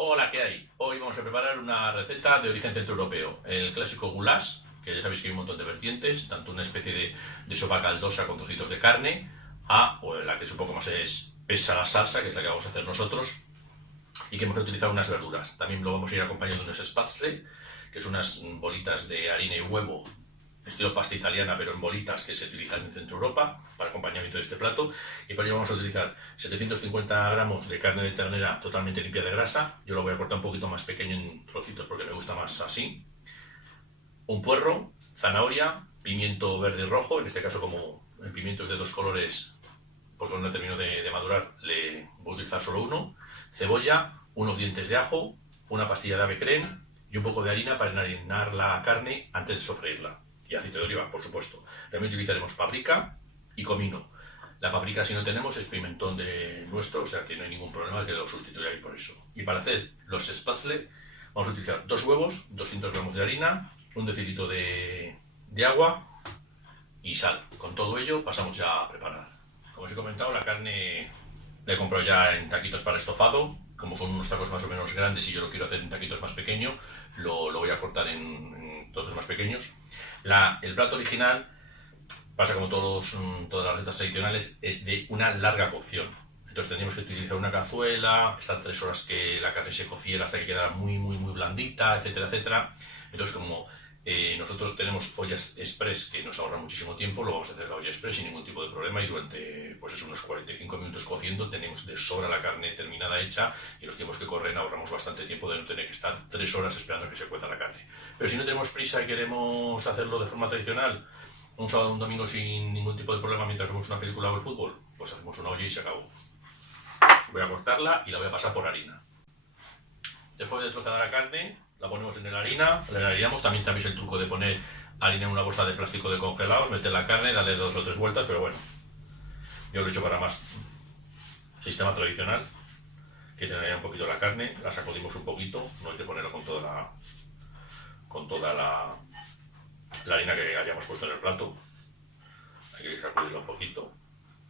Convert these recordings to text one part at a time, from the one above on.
Hola, ¿qué hay? Hoy vamos a preparar una receta de origen centroeuropeo, el clásico goulash, que ya sabéis que hay un montón de vertientes, tanto una especie de sopa caldosa con trocitos de carne, o la que es un poco más espesa la salsa, que es la que vamos a hacer nosotros, y que hemos utilizado unas verduras. También lo vamos a ir acompañando de unos spätzle, que son unas bolitas de harina y huevo, estilo pasta italiana, pero en bolitas, que se utilizan en Centro Europa para acompañamiento de este plato. Y para ello vamos a utilizar 750 gramos de carne de ternera totalmente limpia de grasa. Yo lo voy a cortar un poquito más pequeño en trocitos porque me gusta más así. Un puerro, zanahoria, pimiento verde y rojo, en este caso como el pimiento es de dos colores, porque no termino de madurar, le voy a utilizar solo uno. Cebolla, unos dientes de ajo, una pastilla de ave creme y un poco de harina para enharinar la carne antes de sofreírla. Y aceite de oliva, por supuesto. También utilizaremos paprika y comino. La paprika, si no tenemos, es pimentón de nuestro, o sea que no hay ningún problema que lo sustituyáis por eso. Y para hacer los spätzle vamos a utilizar 2 huevos, 200 gramos de harina, un decilitro de agua y sal. Con todo ello pasamos ya a preparar. Como os he comentado, la carne la he comprado ya en taquitos para estofado. Como son unos tacos más o menos grandes y yo lo quiero hacer en taquitos más pequeños, lo voy a cortar en trozos más pequeños. El plato original, pasa como todas las recetas tradicionales, es de una larga cocción. Entonces tendríamos que utilizar una cazuela, estar 3 horas que la carne se cociera hasta que quedara muy blandita, etcétera, etcétera. Entonces como nosotros tenemos ollas express que nos ahorran muchísimo tiempo, lo vamos a hacer en la olla express sin ningún tipo de problema y durante pues unos 45 minutos cociendo tenemos de sobra la carne terminada hecha y los tiempos que corren ahorramos bastante tiempo de no tener que estar 3 horas esperando a que se cueza la carne. Pero si no tenemos prisa y queremos hacerlo de forma tradicional, un sábado o un domingo sin ningún tipo de problema mientras vemos una película o el fútbol, pues hacemos una olla y se acabó. Voy a cortarla y la voy a pasar por harina. Después de trozada la carne, la ponemos en la harina, la enharinamos. También sabéis el truco de poner harina en una bolsa de plástico de congelados, meter la carne, darle 2 o 3 vueltas, pero bueno, yo lo he hecho para más sistema tradicional, que se enharina un poquito la carne, la sacudimos un poquito, no hay que ponerlo con toda la harina que hayamos puesto en el plato, hay que sacudirlo un poquito.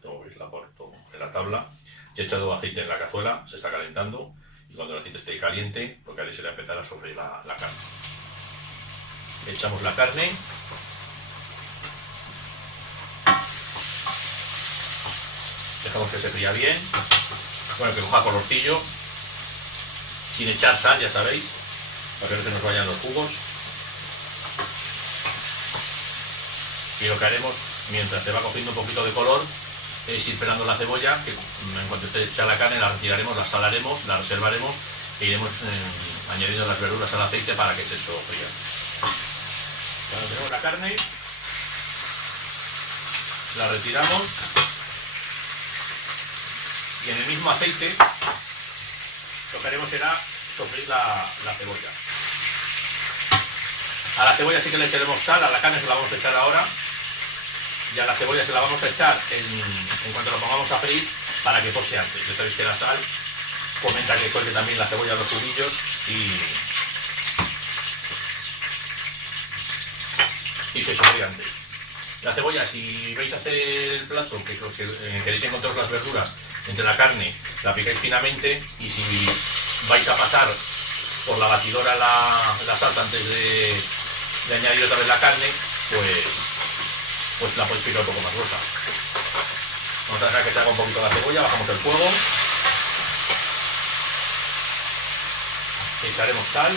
Como veis, la porto en la tabla. Ya he echado aceite en la cazuela, se está calentando y cuando el aceite esté caliente, lo que haré será empezar a sofreír la carne. Echamos la carne, dejamos que se fría bien, bueno, que coja colorcillo, sin echar sal, ya sabéis, para que no se nos vayan los jugos. Y lo que haremos, mientras se va cogiendo un poquito de color, es ir pelando la cebolla, que en cuanto esté hecha la carne la retiraremos, la salaremos, la reservaremos e iremos añadiendo las verduras al aceite para que se sofrían. Cuando tenemos la carne, la retiramos y en el mismo aceite lo que haremos será sofreír la cebolla. A la cebolla sí que le echaremos sal, a la carne se la vamos a echar ahora. Y a la cebolla se la vamos a echar en cuanto lo pongamos a freír para que pose antes. Ya sabéis que la sal fomenta que suelte también la cebolla los juguillos y se sofría antes. La cebolla, si vais a hacer el plato que queréis encontraros las verduras entre la carne, la picáis finamente y si vais a pasar por la batidora la salsa antes de añadir otra vez la carne, pues la podéis picar un poco más gruesa. Vamos a dejar que se haga un poquito la cebolla, bajamos el fuego, echaremos sal,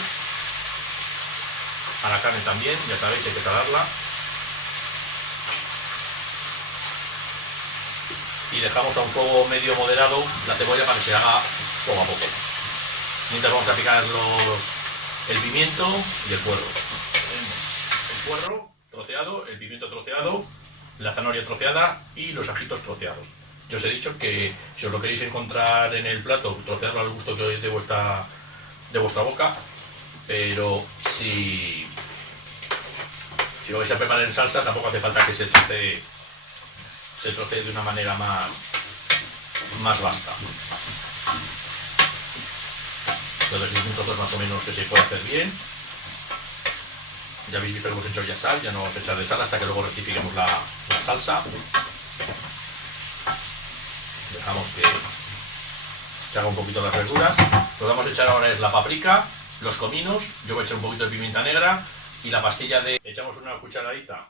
a la carne también, ya sabéis, hay que calarla, y dejamos a un fuego medio moderado la cebolla para que se haga poco a poco. Mientras vamos a picar el pimiento y el puerro. El puerro troceado, el pimiento troceado, la zanahoria troceada y los ajitos troceados. Yo os he dicho que si os lo queréis encontrar en el plato, trocearlo al gusto de vuestra boca, pero si lo vais a preparar en salsa tampoco hace falta que se trocee de una manera más vasta. Entonces 10 trozos más o menos que se puede hacer bien. Ya habéis visto que hemos hecho ya sal, ya no vamos a echar de sal hasta que luego rectifiquemos la salsa. Dejamos que haga un poquito las verduras. Lo que vamos a echar ahora es la paprika, los cominos, yo voy a echar un poquito de pimienta negra y la pastilla de... Echamos una cucharadita,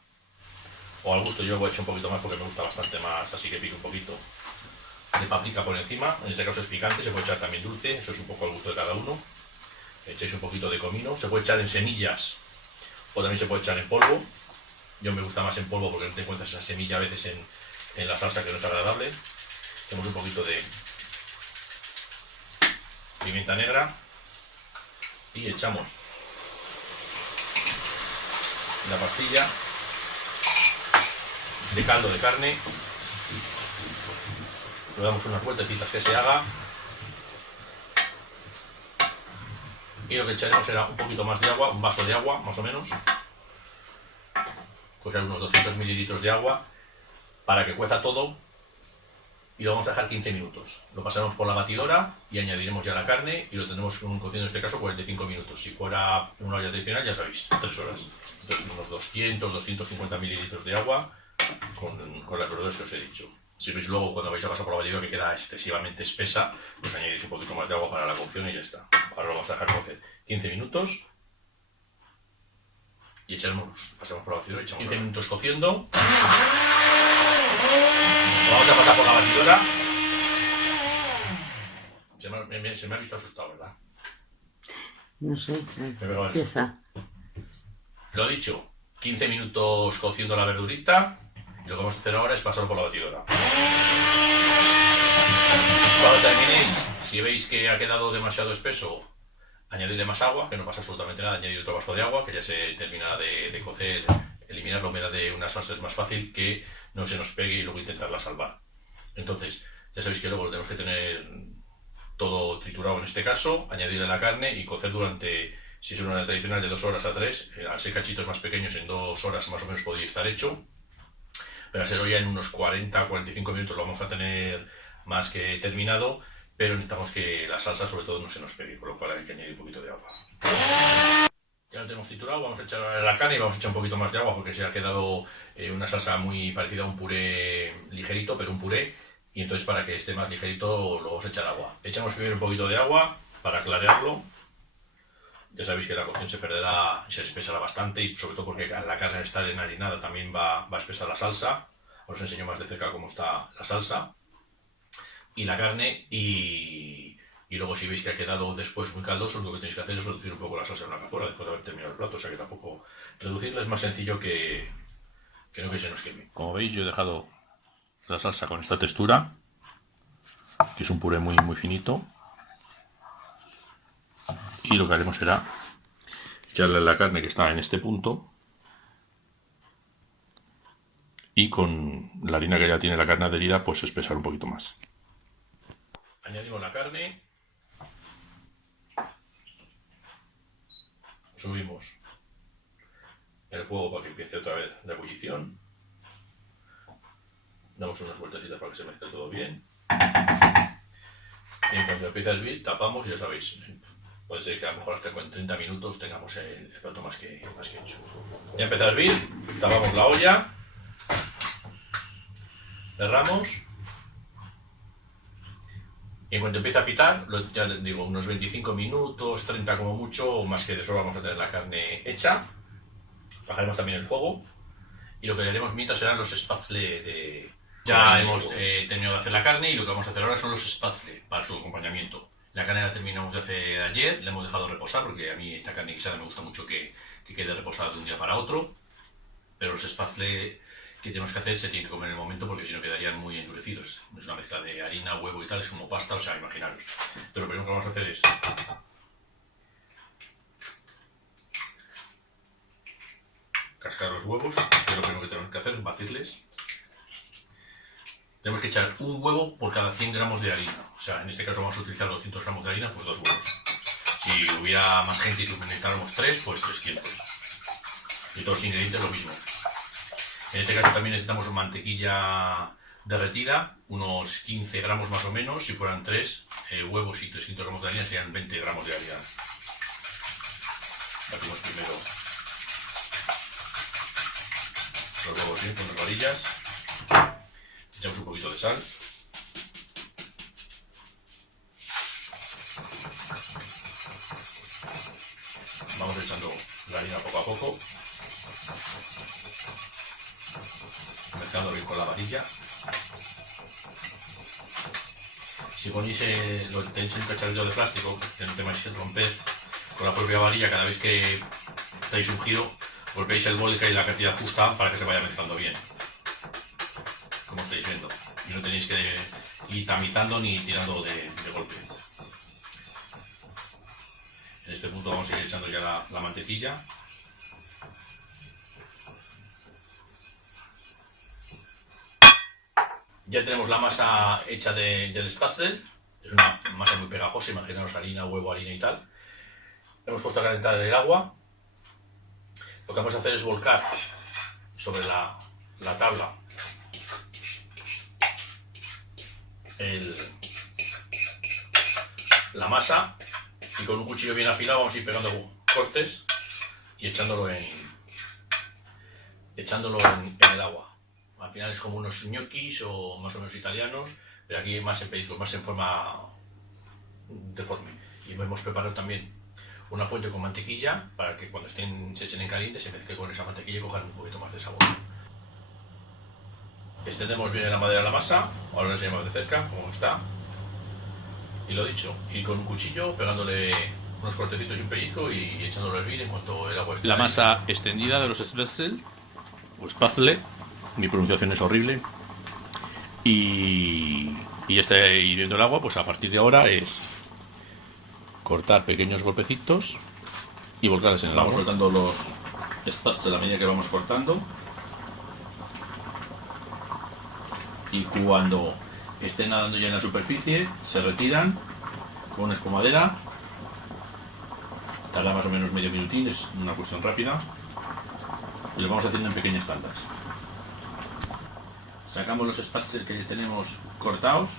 o al gusto, yo voy a echar un poquito más porque me gusta bastante más, así que pico un poquito de paprika por encima. En este caso es picante, se puede echar también dulce, eso es un poco al gusto de cada uno. Echáis un poquito de comino, se puede echar en semillas o también se puede echar en polvo. Yo me gusta más en polvo porque no te encuentras esa semilla a veces en la salsa, que no es agradable. Echamos un poquito de pimienta negra y echamos la pastilla de caldo de carne, le damos unas vueltecitas que se haga y lo que echaremos será un poquito más de agua, un vaso de agua más o menos, pues unos 200 mililitros de agua para que cueza todo y lo vamos a dejar 15 minutos. Lo pasaremos por la batidora y añadiremos ya la carne y lo tendremos cociendo en este caso 45 minutos. Si fuera una olla tradicional, ya sabéis, 3 horas. Entonces unos 200-250 mililitros de agua con las verduras que os he dicho. Si veis luego cuando vais a pasar por la batidora que queda excesivamente espesa, pues añadís un poquito más de agua para la cocción y ya está. Ahora lo vamos a dejar cocer 15 minutos y pasamos por la batidora y echamos 15 minutos cociendo. Vamos a pasar por la batidora. Se me ha visto asustado, ¿verdad? No sé, empieza. Lo dicho, 15 minutos cociendo la verdurita y lo que vamos a hacer ahora es pasarlo por la batidora. Cuando terminéis, si veis que ha quedado demasiado espeso, añadidle más agua, que no pasa absolutamente nada, añadir otro vaso de agua, que ya se termina de cocer. Eliminar la humedad de una salsa es más fácil que no se nos pegue y luego intentarla salvar. Entonces, ya sabéis que luego lo tenemos que tener todo triturado en este caso, añadirle la carne y cocer durante, si es una olla tradicional, de 2 horas a 3, al ser cachitos más pequeños en 2 horas más o menos podría estar hecho, pero al ser olla en unos 40-45 minutos lo vamos a tener más que terminado, pero necesitamos que la salsa sobre todo no se nos pegue, por lo cual hay que añadir un poquito de agua. Ya lo tenemos triturado, vamos a echar la carne y vamos a echar un poquito más de agua porque se ha quedado una salsa muy parecida a un puré ligerito, pero un puré, y entonces para que esté más ligerito lo vamos a echar agua. Echamos primero un poquito de agua para clarearlo. Ya sabéis que la cocción se perderá, se espesará bastante y sobre todo porque la carne al estar enharinada también va a espesar la salsa. Os enseño más de cerca cómo está la salsa y la carne y luego si veis que ha quedado después muy caldoso, lo que tenéis que hacer es reducir un poco la salsa en una cazuela después de haber terminado el plato, o sea que tampoco reducirla es más sencillo que no que se nos queme. Como veis yo he dejado la salsa con esta textura, que es un puré muy finito, y lo que haremos será echarle la carne que está en este punto y con la harina que ya tiene la carne adherida pues espesar un poquito más. Añadimos la carne, subimos el fuego para que empiece otra vez la ebullición, damos unas vueltecitas para que se mezcle todo bien y cuando empiece a hervir tapamos, ya sabéis, puede ser que a lo mejor hasta en 30 minutos tengamos el plato más que hecho. Ya empieza a hervir, tapamos la olla, cerramos y en cuanto empiece a pitar, ya les digo, unos 25 minutos, 30 como mucho, o más que de eso vamos a tener la carne hecha. Bajaremos también el fuego y lo que haremos mientras serán los spätzle de... Ya hemos terminado de hacer la carne y lo que vamos a hacer ahora son los spätzle para su acompañamiento. La carne la terminamos de hacer ayer, la hemos dejado reposar porque a mí esta carne guisada me gusta mucho que quede reposada de un día para otro, pero los spätzle que tenemos que hacer se tienen que comer en el momento porque si no quedarían muy endurecidos. Es una mezcla de harina, huevo y tal, es como pasta, o sea, imaginaros. Entonces lo primero que vamos a hacer es cascar los huevos, que es lo primero que tenemos que hacer, es batirles. Tenemos que echar un huevo por cada 100 gramos de harina, o sea, en este caso vamos a utilizar 200 gramos de harina, pues 2 huevos. Si hubiera más gente y necesitáramos 3, pues 300. Y todos los ingredientes lo mismo. En este caso también necesitamos mantequilla derretida, unos 15 gramos más o menos. Si fueran 3 huevos y 300 gramos de harina serían 20 gramos de harina. Batimos primero los huevos bien con las varillas. Echamos un poquito de sal. margarina poco a poco, mezclando bien con la varilla. Si ponéis lo tenéis en un cacharrito de plástico, que no temáis que romper con la propia varilla, cada vez que dais un giro, golpeáis el bol y cae la cantidad justa para que se vaya mezclando bien, como estáis viendo, y no tenéis que ir tamizando ni tirando de golpe. En este punto vamos a ir echando ya la mantequilla. Ya tenemos la masa hecha del Spätzle. Es una masa muy pegajosa, imaginaos harina, huevo, harina y tal. Hemos puesto a calentar el agua. Lo que vamos a hacer es volcar sobre la tabla la masa, y con un cuchillo bien afilado vamos a ir pegando cortes y echándolo en el agua. Al final es como unos ñoquis o más o menos italianos, pero aquí más en pellizcos, más en forma deforme. Y hemos preparado también una fuente con mantequilla para que cuando se echen en caliente se mezcle con esa mantequilla y cojan un poquito más de sabor. Extendemos bien en la madera la masa, ahora lo enseñamos de cerca cómo está. Y lo dicho, y con un cuchillo pegándole unos cortecitos y un pellizco y echándolo a hervir en cuanto el agua esté. La masa extendida de los Spätzle o Spätzle, mi pronunciación es horrible, y ya está hirviendo el agua. Pues a partir de ahora es cortar pequeños golpecitos y volcarlas en el agua. Vamos soltando los Spätzle a medida que vamos cortando, y cuando estén nadando ya en la superficie se retiran con una espumadera. Tarda más o menos medio minutín, es una cuestión rápida, y lo vamos haciendo en pequeñas tandas. Sacamos los Spätzle que tenemos cortados,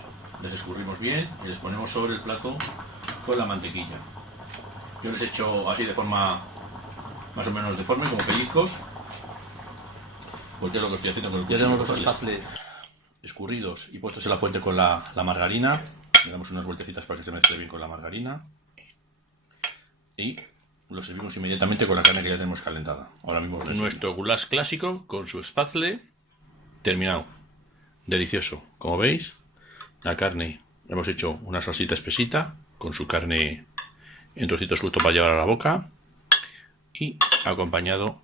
les escurrimos bien y les ponemos sobre el plato con la mantequilla. Yo les he hecho así de forma más o menos deforme, como pellizcos, porque es lo que estoy haciendo con el cuchillo. Ya tenemos los Spätzle escurridos y puestos en la fuente con la margarina. Le damos unas vueltecitas para que se mezcle bien con la margarina y lo servimos inmediatamente con la carne que ya tenemos calentada. Ahora mismo nuestro goulash clásico con su Spätzle terminado. Delicioso. Como veis, la carne, hemos hecho una salsita espesita con su carne en trocitos justo para llevar a la boca, y acompañado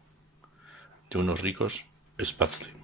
de unos ricos Spätzle.